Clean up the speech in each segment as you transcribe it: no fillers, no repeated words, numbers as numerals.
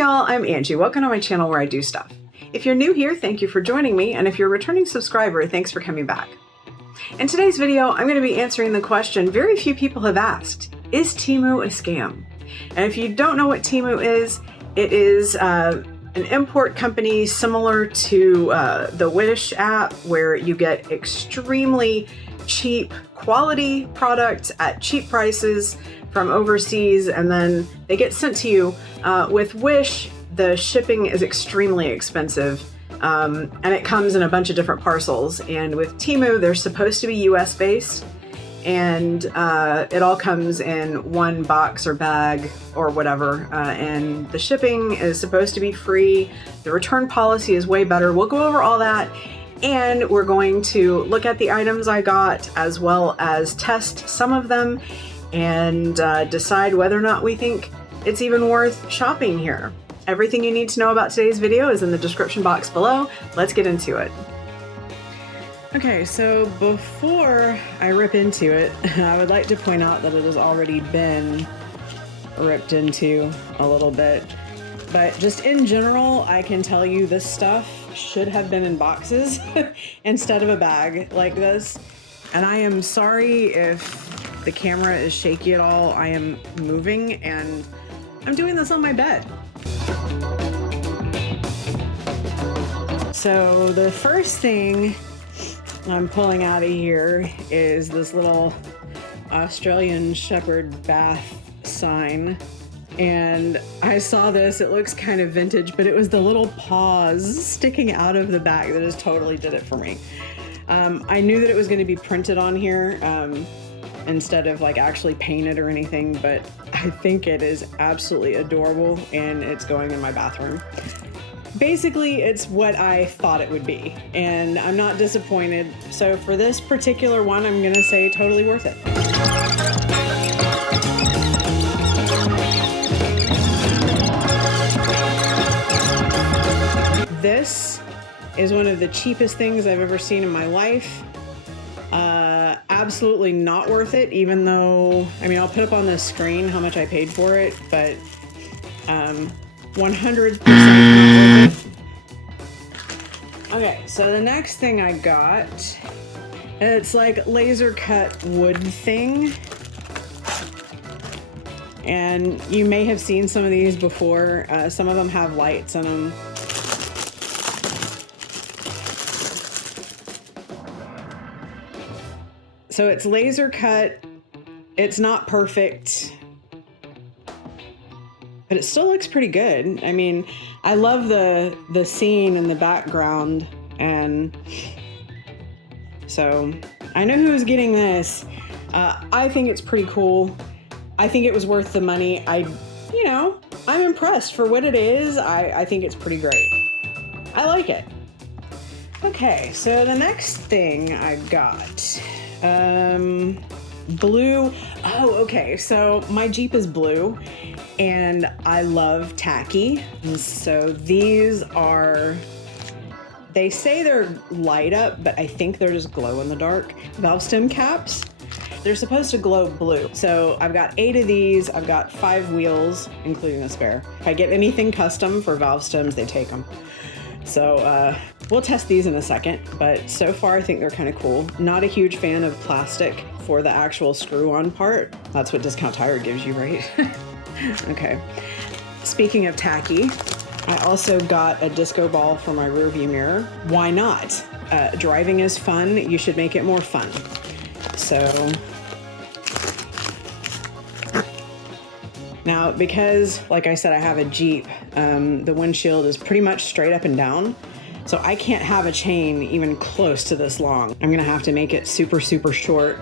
y'all, I'm Angie. Welcome to my channel where I do stuff. If you're new here, thank you for joining me, and if you're a returning subscriber, thanks for coming back. In today's video, I'm going to be answering the question very few people have asked: is TEMU a scam? And if you don't know what TEMU is, it is an import company similar to the Wish app, where you get extremely cheap quality products at cheap prices from overseas, and then they get sent to you. With Wish, the shipping is extremely expensive, and it comes in a bunch of different parcels. And with TEMU, they're supposed to be US based, and it all comes in one box or bag or whatever, and the shipping is supposed to be free. The return policy is way better. We'll go over all that, and we're going to look at the items I got, as well as test some of them and decide whether or not we think it's even worth shopping here. Everything you need to know about today's video is in the description box below. Let's get into it. Okay, so before I rip into it, I would like to point out that it has already been ripped into a little bit. But just in general, I can tell you this stuff should have been in boxes instead of a bag like this. And I am sorry if the camera is shaky at all. I am moving and I'm doing this on my bed. So the first thing I'm pulling out of here is this little Australian Shepherd bath sign. And I saw this, it looks kind of vintage, but it was the little paws sticking out of the back that just totally did it for me. I knew that it was going to be printed on here instead of like actually painted or anything, but I think it is absolutely adorable and it's going in my bathroom. Basically, it's what I thought it would be, and I'm not disappointed. So for this particular one, I'm going to say totally worth it. This is one of the cheapest things I've ever seen in my life. Absolutely not worth it, even though, I mean, I'll put up on the screen how much I paid for it, but 100% not worth it. Okay, so the next thing I got, it's like laser cut wood thing. And you may have seen some of these before. Some of them have lights in them. So it's laser cut. It's not perfect, but it still looks pretty good. I mean, I love the scene in the background, and so I know who's getting this. I think it's pretty cool. I think it was worth the money. I'm impressed for what it is. I think it's pretty great. I like it. Okay, so the next thing I got, blue. Oh, okay. So my Jeep is blue and I love tacky. And so these are, they say they're light up, but I think they're just glow in the dark valve stem caps. They're supposed to glow blue. So I've got 8 of these. I've got 5 wheels, including a spare. If I get anything custom for valve stems, they take them. So we'll test these in a second, but so far I think they're kind of cool. Not a huge fan of plastic for the actual screw-on part. That's what Discount Tire gives you, right? Okay. Speaking of tacky, I also got a disco ball for my rearview mirror. Why not? Driving is fun. You should make it more fun. So now, because like I said, I have a Jeep, the windshield is pretty much straight up and down. So I can't have a chain even close to this long. I'm gonna have to make it super, super short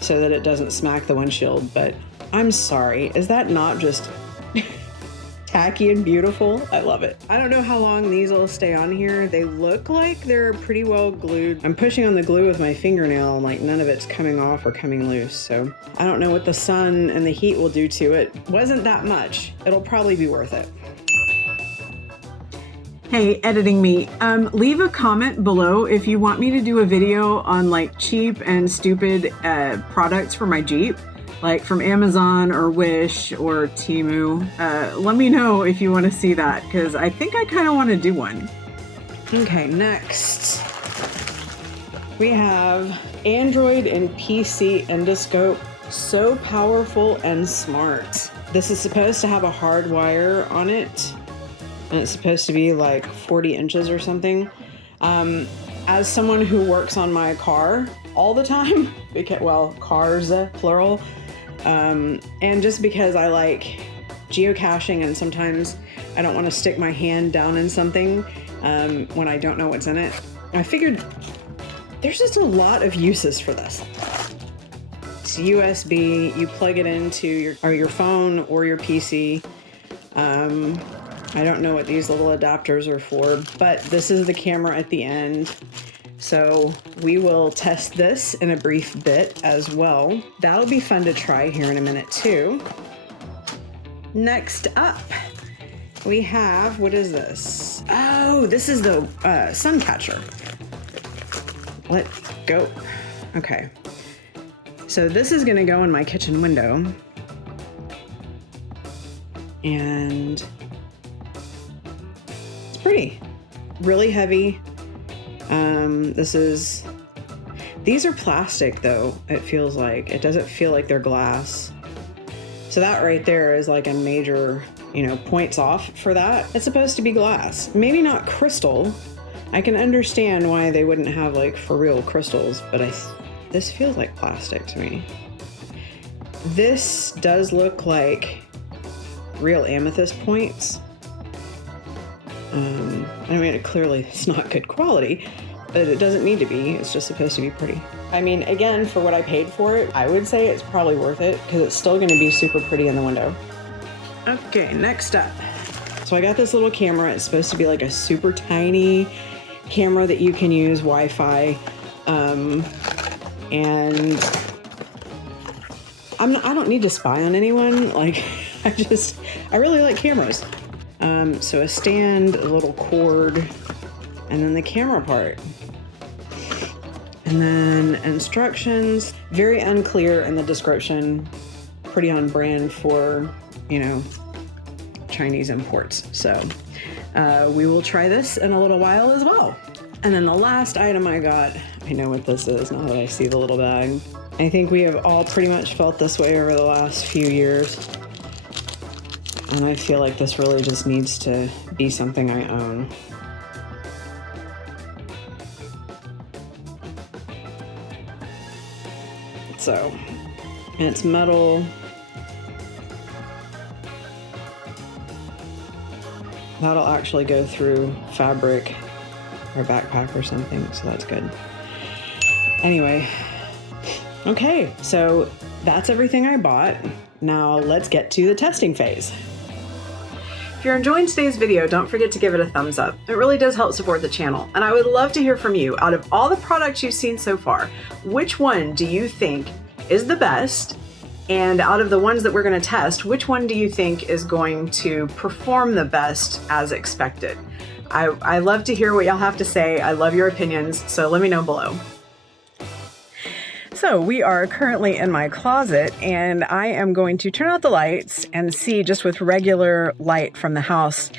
so that it doesn't smack the windshield. But I'm sorry, is that not just tacky and beautiful? I love it. I don't know how long these will stay on here. They look like they're pretty well glued. I'm pushing on the glue with my fingernail and like none of it's coming off or coming loose. So I don't know what the sun and the heat will do to it. Wasn't that much. It'll probably be worth it. Hey, editing me, leave a comment below if you want me to do a video on like cheap and stupid products for my Jeep. like from Amazon or Wish or TEMU. Let me know if you want to see that, because I think I kind of want to do one. Okay, next we have Android and PC endoscope. So powerful and smart. This is supposed to have a hard wire on it, and it's supposed to be like 40 inches or something. As someone who works on my car all the time, because, well, cars plural, and just because I like geocaching and sometimes I don't want to stick my hand down in something when I don't know what's in it, I figured there's just a lot of uses for this. It's USB, you plug it into your phone or your PC. I don't know what these little adapters are for, but this is the camera at the end. So we will test this in a brief bit as well. That'll be fun to try here in a minute too. Next up, we have, what is this? Oh, this is the sun catcher. Let's go. Okay. So this is gonna go in my kitchen window. And it's pretty, really heavy. These are plastic though, it feels like. It doesn't feel like they're glass. So that right there is like a major, points off for that. It's supposed to be glass. Maybe not crystal. I can understand why they wouldn't have like for real crystals, but this feels like plastic to me. This does look like real amethyst points. I mean, clearly it's not good quality, but it doesn't need to be. It's just supposed to be pretty. I mean, again, for what I paid for it, I would say it's probably worth it because it's still going to be super pretty in the window. Okay, next up. So I got this little camera. It's supposed to be like a super tiny camera that you can use Wi-Fi. And I don't need to spy on anyone. Like, I really like cameras. So a stand, a little cord, and then the camera part. And then instructions, very unclear in the description, pretty on brand for, Chinese imports. So we will try this in a little while as well. And then the last item I got, I know what this is now that I see the little bag. I think we have all pretty much felt this way over the last few years. And I feel like this really just needs to be something I own. So, and it's metal. That'll actually go through fabric or backpack or something, so that's good. Anyway, okay, so that's everything I bought. Now let's get to the testing phase. If you're enjoying today's video, don't forget to give it a thumbs up. It really does help support the channel, and I would love to hear from you. Out of all the products you've seen so far, which one do you think is the best? And out of the ones that we're going to test, which one do you think is going to perform the best as expected? I love to hear what y'all have to say. I love your opinions, so let me know below. So we are currently in my closet, and I am going to turn out the lights and see just with regular light from the house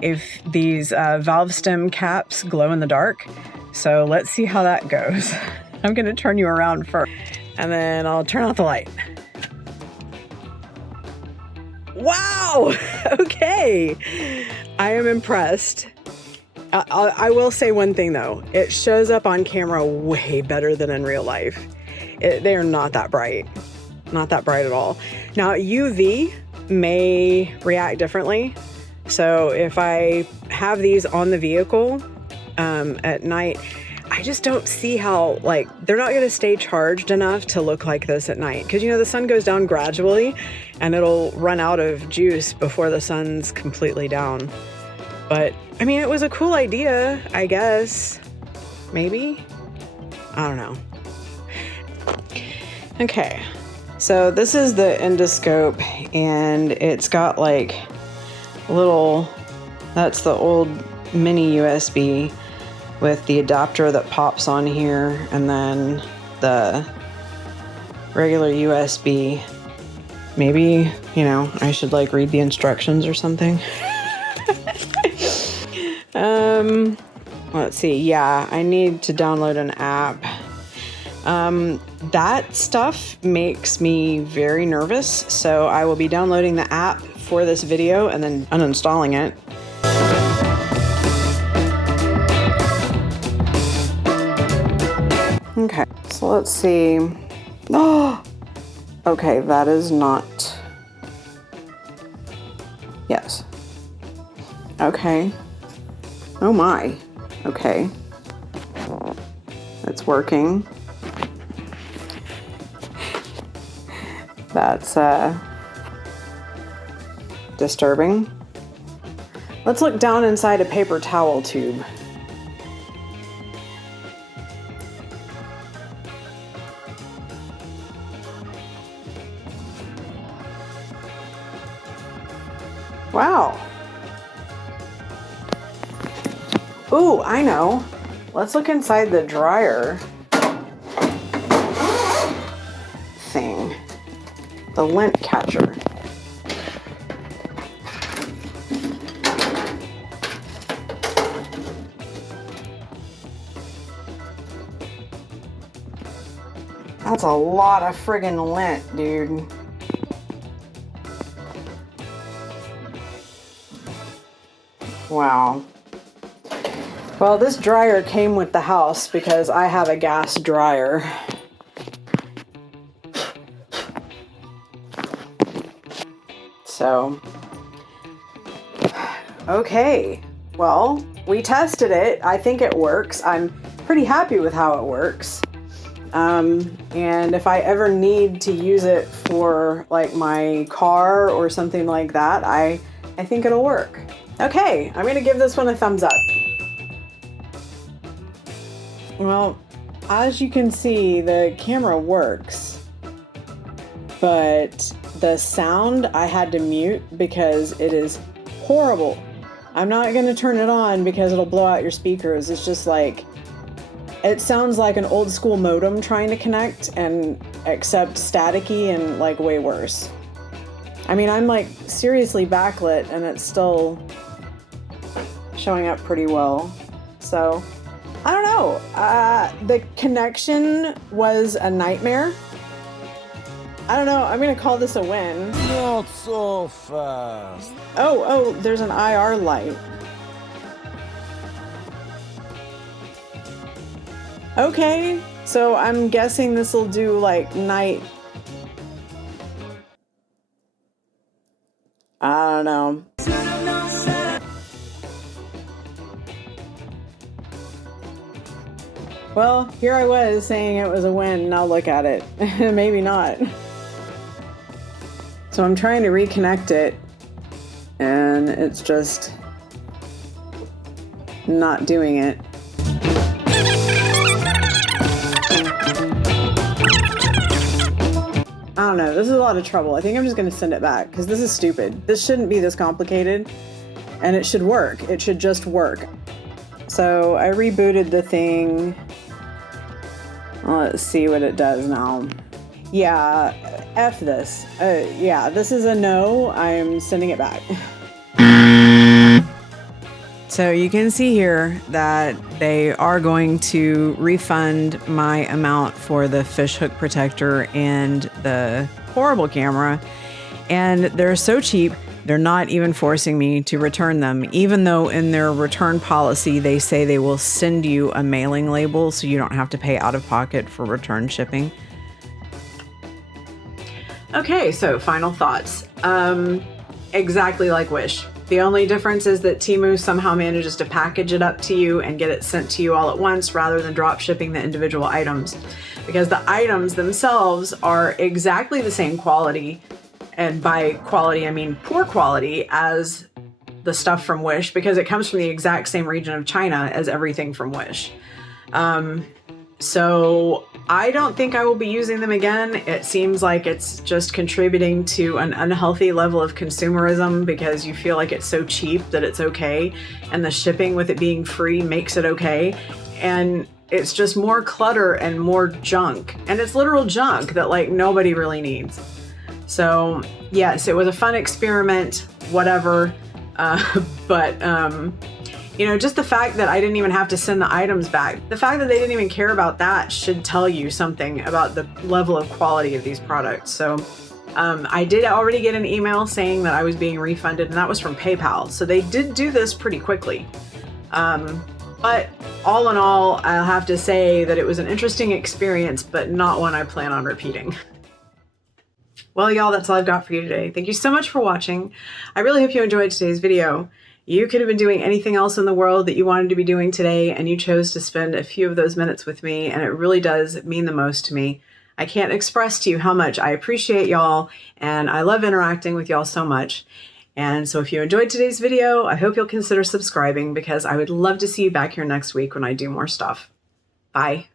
if these valve stem caps glow in the dark. So let's see how that goes. I'm going to turn you around first, and then I'll turn out the light. Wow! Okay, I am impressed. I will say one thing though, it shows up on camera way better than in real life. They are not that bright. Not that bright at all. Now UV may react differently. So if I have these on the vehicle at night, I just don't see how, like, they're not going to stay charged enough to look like this at night. Because, the sun goes down gradually and it'll run out of juice before the sun's completely down. But, I mean, it was a cool idea, I guess. Maybe? I don't know. Okay, so this is the endoscope, and it's got like that's the old mini USB with the adapter that pops on here, and then the regular USB Maybe, you know, I should like read the instructions or something. Let's see. Yeah, I need to download an app. That stuff makes me very nervous. So I will be downloading the app for this video and then uninstalling it. Okay, so let's see. Oh, okay, that is not. Yes. Okay. Oh my. Okay. It's working. That's disturbing. Let's look down inside a paper towel tube. Wow. Ooh, I know. Let's look inside the dryer thing. The lint catcher. That's a lot of friggin' lint, dude. Wow. Well, this dryer came with the house because I have a gas dryer. So, okay. Well, we tested it. I think it works. I'm pretty happy with how it works. And if I ever need to use it for like my car or something like that, I think it'll work. Okay, I'm gonna give this one a thumbs up. Well, as you can see, the camera works, but the sound I had to mute because it is horrible. I'm not gonna turn it on because it'll blow out your speakers. It's just like, it sounds like an old school modem trying to connect and except staticky and like way worse. I mean, I'm like seriously backlit and it's still showing up pretty well. So, I don't know. The connection was a nightmare. I don't know. I'm gonna call this a win. Not so fast. Oh, there's an IR light. Okay, so I'm guessing this will do like night. I don't know. Well, here I was saying it was a win. Now look at it. Maybe not. So I'm trying to reconnect it, and it's just not doing it. I don't know. This is a lot of trouble. I think I'm just going to send it back because this is stupid. This shouldn't be this complicated, and it should work. It should just work. So I rebooted the thing. Let's see what it does now. Yeah, F this. Yeah, this is a no. I'm sending it back. So you can see here that they are going to refund my amount for the fish hook protector and the horrible camera. And they're so cheap, they're not even forcing me to return them, even though in their return policy, they say they will send you a mailing label so you don't have to pay out of pocket for return shipping. Okay, so final thoughts. Exactly like Wish. The only difference is that TEMU somehow manages to package it up to you and get it sent to you all at once rather than drop shipping the individual items, because the items themselves are exactly the same quality, and by quality I mean poor quality, as the stuff from Wish, because it comes from the exact same region of China as everything from Wish. So I don't think I will be using them again. It seems like it's just contributing to an unhealthy level of consumerism because you feel like it's so cheap that it's okay, and the shipping with it being free makes it okay. And it's just more clutter and more junk, and it's literal junk that like nobody really needs. So yes, it was a fun experiment, whatever. But you know, just the fact that I didn't even have to send the items back, the fact that they didn't even care about that should tell you something about the level of quality of these products. So I did already get an email saying that I was being refunded, and that was from PayPal. So they did do this pretty quickly. But all in all, I'll have to say that it was an interesting experience, but not one I plan on repeating. Well, y'all, that's all I've got for you today. Thank you so much for watching. I really hope you enjoyed today's video. You could have been doing anything else in the world that you wanted to be doing today, and you chose to spend a few of those minutes with me, and it really does mean the most to me. I can't express to you how much I appreciate y'all, and I love interacting with y'all so much. And so if you enjoyed today's video, I hope you'll consider subscribing, because I would love to see you back here next week when I do more stuff. Bye.